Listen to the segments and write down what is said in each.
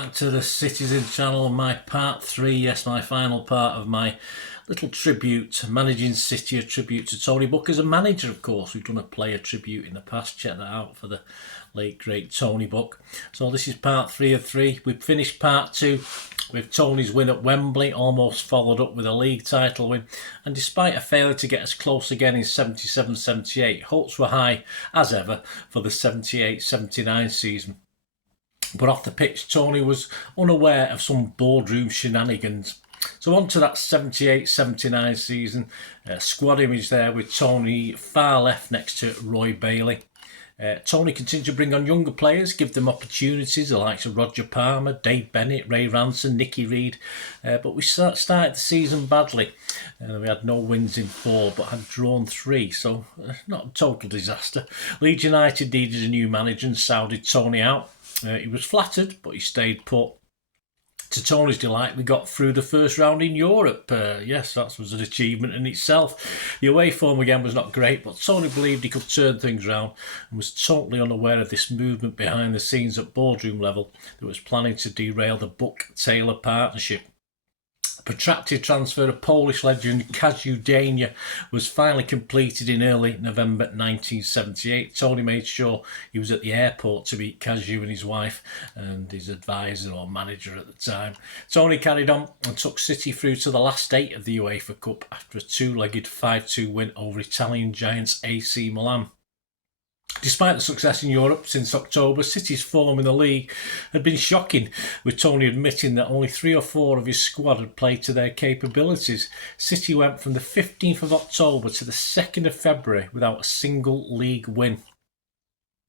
back to the Citizen channel, my part 3, yes, my final part of my little tribute to Managing City, a tribute to Tony Buck as a manager, of course. We've done a player tribute in the past, check that out for the late great Tony Buck. So this is part 3 of 3. We've finished part 2 with Tony's win at Wembley, almost followed up with a league title win, and despite a failure to get us close again in 77-78, hopes were high as ever for the 78-79 season. But off the pitch, Tony was unaware of some boardroom shenanigans. So on to that 78-79 season. Squad image there with Tony far left next to Roy Bailey. Tony continued to bring on younger players, give them opportunities, the likes of Roger Palmer, Dave Bennett, Ray Ranson, Nicky Reid. But we started the season badly. We had no wins in 4, but had drawn 3, so not a total disaster. Leeds United needed a new manager and sounded Tony out. He was flattered, but he stayed put. To Tony's delight, we got through the first round in Europe. Yes, that was an achievement in itself. The away form again was not great, but Tony believed he could turn things round and was totally unaware of this movement behind the scenes at boardroom level that was planning to derail the Buck-Taylor partnership. Protracted transfer of Polish legend Kaziu Dania was finally completed in early November 1978. Tony made sure he was at the airport to meet Kaziu and his wife and his advisor or manager at the time. Tony carried on and took City through to the last 8 of the UEFA Cup after a 2-legged 5-2 win over Italian giants AC Milan. Despite the success in Europe since October, City's form in the league had been shocking, with Tony admitting that only 3 or 4 of his squad had played to their capabilities. City went from the 15th of October to the 2nd of February without a single league win.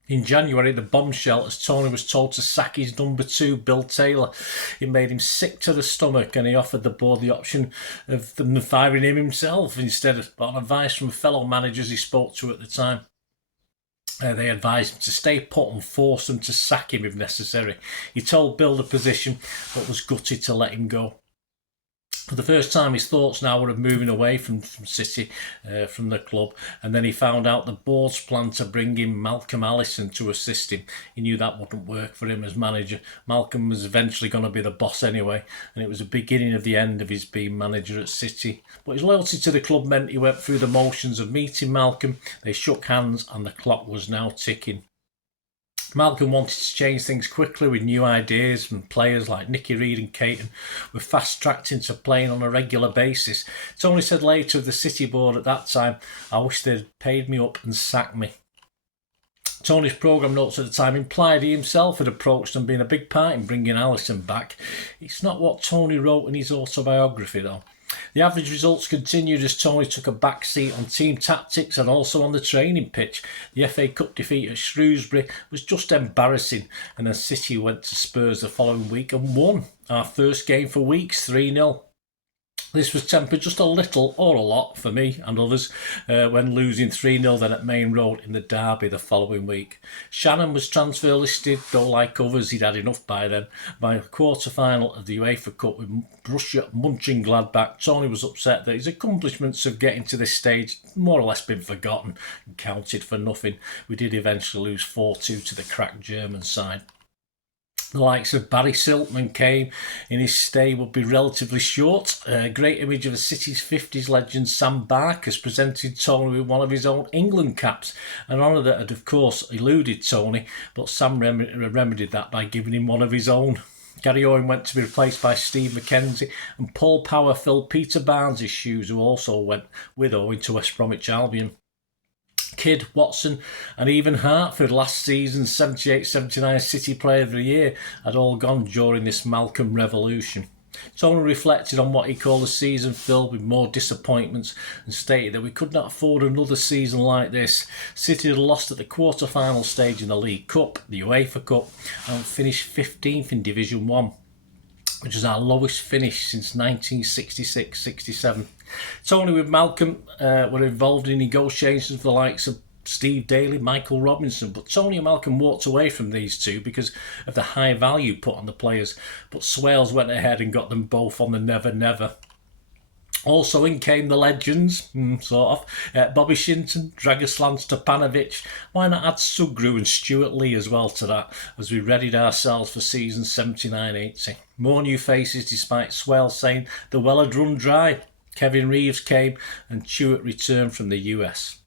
In January, the bombshell as Tony was told to sack his number 2, Bill Taylor. It made him sick to the stomach and he offered the board the option of them firing him himself instead, on advice from fellow managers he spoke to at the time. They advised him to stay put and force them to sack him if necessary. He told Bill the position, but was gutted to let him go. For the first time, his thoughts now were of moving away from City, from the club, and then he found out the board's plan to bring in Malcolm Allison to assist him. He knew that wouldn't work for him as manager. Malcolm was eventually going to be the boss anyway, and it was the beginning of the end of his being manager at City. But his loyalty to the club meant he went through the motions of meeting Malcolm. They shook hands and the clock was now ticking. Malcolm wanted to change things quickly with new ideas, and players like Nicky Reid and Creighton were fast-tracked into playing on a regular basis. Tony said later of the City board at that time, "I wish they'd paid me up and sacked me." Tony's programme notes at the time implied he himself had approached and been a big part in bringing Allison back. It's not what Tony wrote in his autobiography though. The average results continued as Tony took a back seat on team tactics and also on the training pitch. The FA Cup defeat at Shrewsbury was just embarrassing, and then City went to Spurs the following week and won our first game for weeks 3-0. This was tempered just a little or a lot for me and others when losing 3-0 then at Main Road in the derby the following week. Shannon was transfer listed, though like others he'd had enough by then. By the quarter-final of the UEFA Cup with Borussia Mönchengladbach, Tony was upset that his accomplishments of getting to this stage had more or less been forgotten and counted for nothing. We did eventually lose 4-2 to the crack German side. The likes of Barry Siltman came in his stay would be relatively short. A great image of a City's 50s legend Sam Barker has presented Tony with one of his own England caps, an honour that had of course eluded Tony, but Sam remedied that by giving him one of his own. Gary Owen went to be replaced by Steve McKenzie, and Paul Power filled Peter Barnes' shoes, who also went with Owen to West Bromwich Albion. Kidd, Watson and even Hartford, last season's 78-79 City Player of the Year, had all gone during this Malcolm revolution. Tony reflected on what he called a season filled with more disappointments and stated that we could not afford another season like this. City had lost at the quarter-final stage in the League Cup, the UEFA Cup, and finished 15th in Division 1. Which is our lowest finish since 1966-67. Tony with Malcolm were involved in negotiations with the likes of Steve Daly, Michael Robinson, but Tony and Malcolm walked away from these two because of the high value put on the players, but Swales went ahead and got them both on the never-never. Also in came the legends, sort of. Bobby Shinton, Dragoslav Stepanovic. Why not add Sugru and Stuart Lee as well to that, as we readied ourselves for season 79-80. More new faces despite Swell saying the well had run dry. Kevin Reeves came and Stuart returned from the US.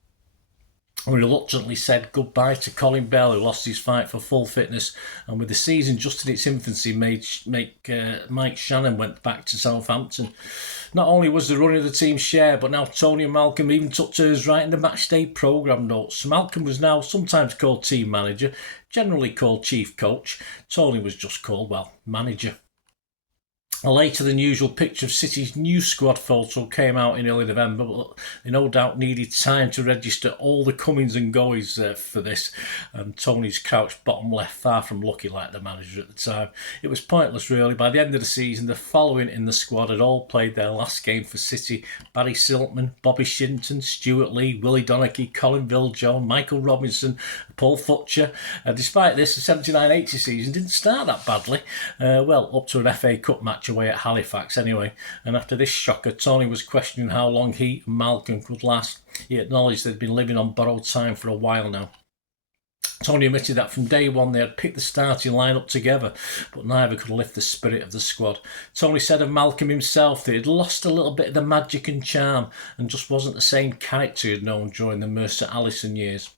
We reluctantly said goodbye to Colin Bell, who lost his fight for full fitness, and with the season just in its infancy, Mike Shannon went back to Southampton. Not only was the running of the team shared, but now Tony and Malcolm even took turns writing the matchday programme notes. Malcolm was now sometimes called team manager, generally called chief coach. Tony was just called, manager. A later than usual picture of City's new squad photo came out in early November, but they no doubt needed time to register all the comings and goings for this. Tony's crouched bottom left, far from lucky like the manager at the time. It was pointless really. By the end of the season, the following in the squad had all played their last game for City: Barry Siltman, Bobby Shinton, Stuart Lee, Willie Donachie, Colin Viljoen, Michael Robinson, Paul Futcher. Despite this, the 79-80 season didn't start that badly. Up to an FA Cup match away at Halifax anyway, and after this shocker, Tony was questioning how long he and Malcolm could last. He acknowledged they'd been living on borrowed time for a while now. Tony admitted that from day one they had picked the starting lineup together, but neither could lift the spirit of the squad. Tony said of Malcolm himself that he'd lost a little bit of the magic and charm and just wasn't the same character he'd known during the Mercer Allison years.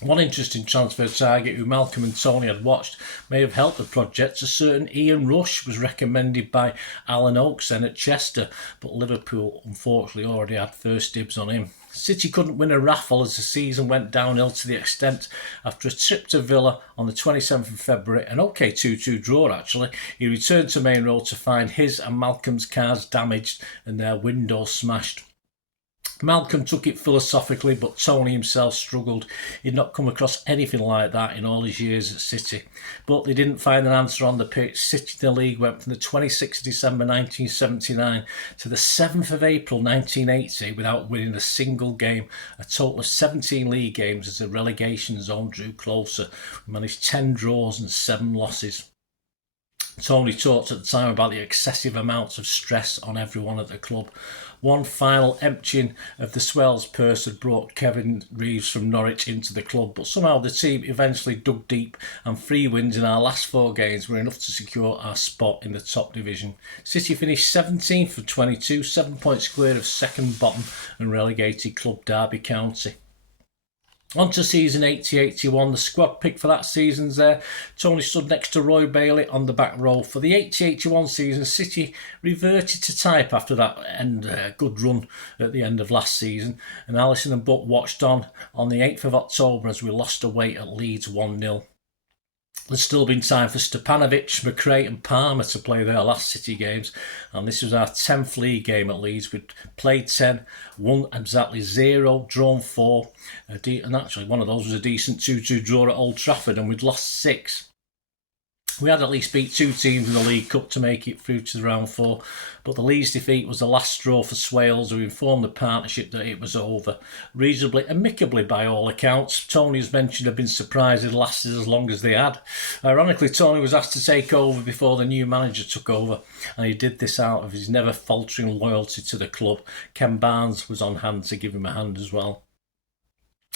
One interesting transfer target who Malcolm and Tony had watched may have helped the project. A certain Ian Rush was recommended by Alan Oakes then at Chester, but Liverpool unfortunately already had first dibs on him. City couldn't win a raffle as the season went downhill to the extent after a trip to Villa on the 27th of February, an OK 2-2 draw actually, he returned to Main Road to find his and Malcolm's cars damaged and their windows smashed. Malcolm took it philosophically, but Tony himself struggled. He'd not come across anything like that in all his years at City. But they didn't find an answer on the pitch. City in the league went from the 26th of December 1979 to the 7th of April 1980 without winning a single game. A total of 17 league games as the relegation zone drew closer. We managed 10 draws and 7 losses. Tony talked at the time about the excessive amounts of stress on everyone at the club. One final emptying of the Swells purse had brought Kevin Reeves from Norwich into the club, but somehow the team eventually dug deep and 3 wins in our last 4 games were enough to secure our spot in the top division. City finished 17th of 22, 7 points clear of second bottom and relegated club Derby County. On to season 80-81, the squad pick for that season's there. Tony stood next to Roy Bailey on the back row. For the 80-81 season, City reverted to type after that good run at the end of last season, and Allison and Buck watched on the 8th of October as we lost away at Leeds 1-0. There's still been time for Stepanovic, McTa and Palmer to play their last City games, and this was our 10th league game at Leeds. We'd played 10, won exactly 0, drawn 4, and actually one of those was a decent 2-2 draw at Old Trafford, and we'd lost 6. We had at least beat 2 teams in the League Cup to make it through to the round 4, but the Leeds defeat was the last straw for Swales, who informed the partnership that it was over. Reasonably, amicably by all accounts. Tony, as mentioned, had been surprised it lasted as long as they had. Ironically, Tony was asked to take over before the new manager took over, and he did this out of his never faltering loyalty to the club. Ken Barnes was on hand to give him a hand as well.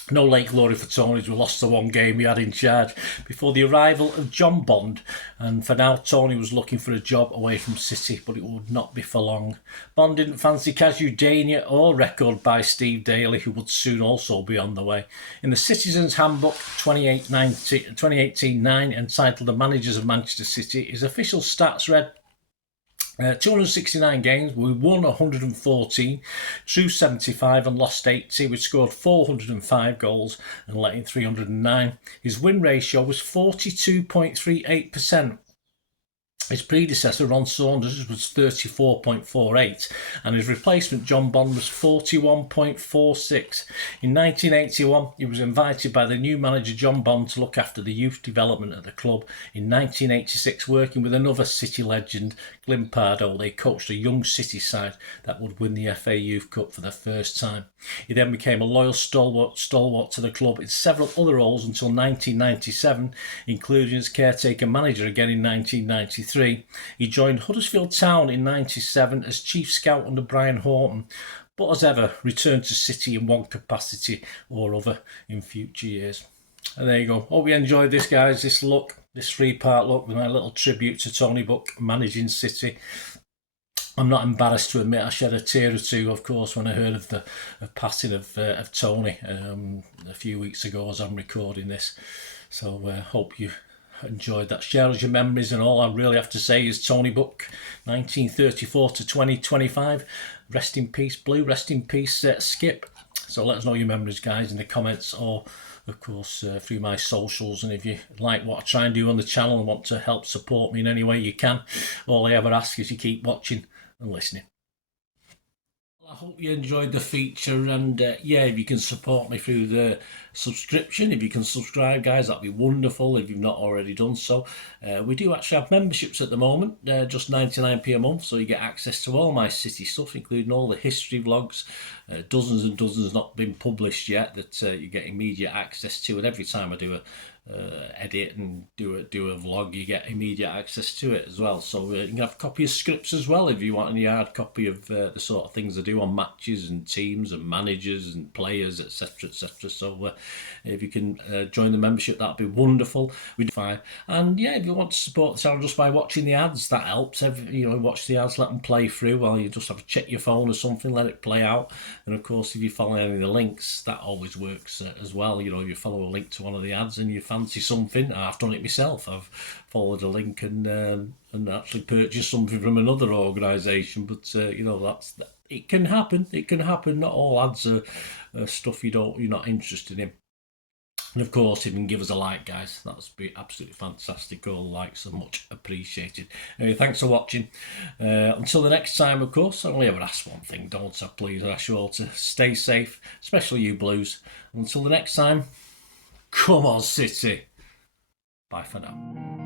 No late glory for Tony as we lost the 1 game he had in charge before the arrival of John Bond, and for now Tony was looking for a job away from City, but it would not be for long. Bond didn't fancy Casudania or record by Steve Daly, who would soon also be on the way. In the Citizens Handbook 2018-9 entitled The Managers of Manchester City, his official stats read 269 games, we won 114, drew 75 and lost 80. We scored 405 goals and let in 309. His win ratio was 42.38%. His predecessor, Ron Saunders, was 34.48 and his replacement, John Bond, was 41.46. In 1981, he was invited by the new manager, John Bond, to look after the youth development at the club. In 1986, working with another City legend, Glimpardo, they coached a young City side that would win the FA Youth Cup for the first time. He then became a loyal stalwart to the club in several other roles until 1997, including as caretaker manager again in 1993. He joined Huddersfield Town in 97 as chief scout under Brian Horton, but as ever returned to City in one capacity or other in future years. And there you go. Hope you enjoyed this, guys, this 3-part look with my little tribute to Tony Buck managing City. I'm not embarrassed to admit I shed a tear or two, of course, when I heard of the passing of Tony a few weeks ago as I'm recording this. So hope you enjoyed that. Share us your memories, and all I really have to say is Tony Buck, 1934 to 2025. Rest in peace, Blue. Rest in peace, Skip. So let us know your memories, guys, in the comments, or of course through my socials. And if you like what I try and do on the channel and want to help support me in any way you can, all I ever ask is you keep watching and listening. I hope you enjoyed the feature, and yeah, if you can support me through the subscription, if you can subscribe, guys, that'd be wonderful if you've not already done so. We do actually have memberships at the moment, just 99p a month, so you get access to all my City stuff, including all the history vlogs, dozens and dozens not been published yet that you get immediate access to, and every time I do a edit and do a vlog, you get immediate access to it as well. So you can have a copy of scripts as well if you want any hard copy of the sort of things I do on matches and teams and managers and players, etc, etc. So if you can join the membership, that'd be wonderful. We do fine. And yeah, if you want to support the channel just by watching the ads, that helps. Watch the ads, let them play through while you just have to check your phone or something, let it play out. And of course, if you follow any of the links, that always works as well. If you follow a link to one of the ads and you fancy something, I've done it myself. I've followed a link and actually purchased something from another organisation. But it can happen. It can happen. Not all ads are stuff you're not interested in. And of course, if you can give us a like, guys, that would be absolutely fantastic. All likes are much appreciated. Anyway, thanks for watching. Until the next time, of course, I only ever ask one thing, don't I? Please, I ask you all to stay safe, especially you Blues. Until the next time, come on, City. Bye for now.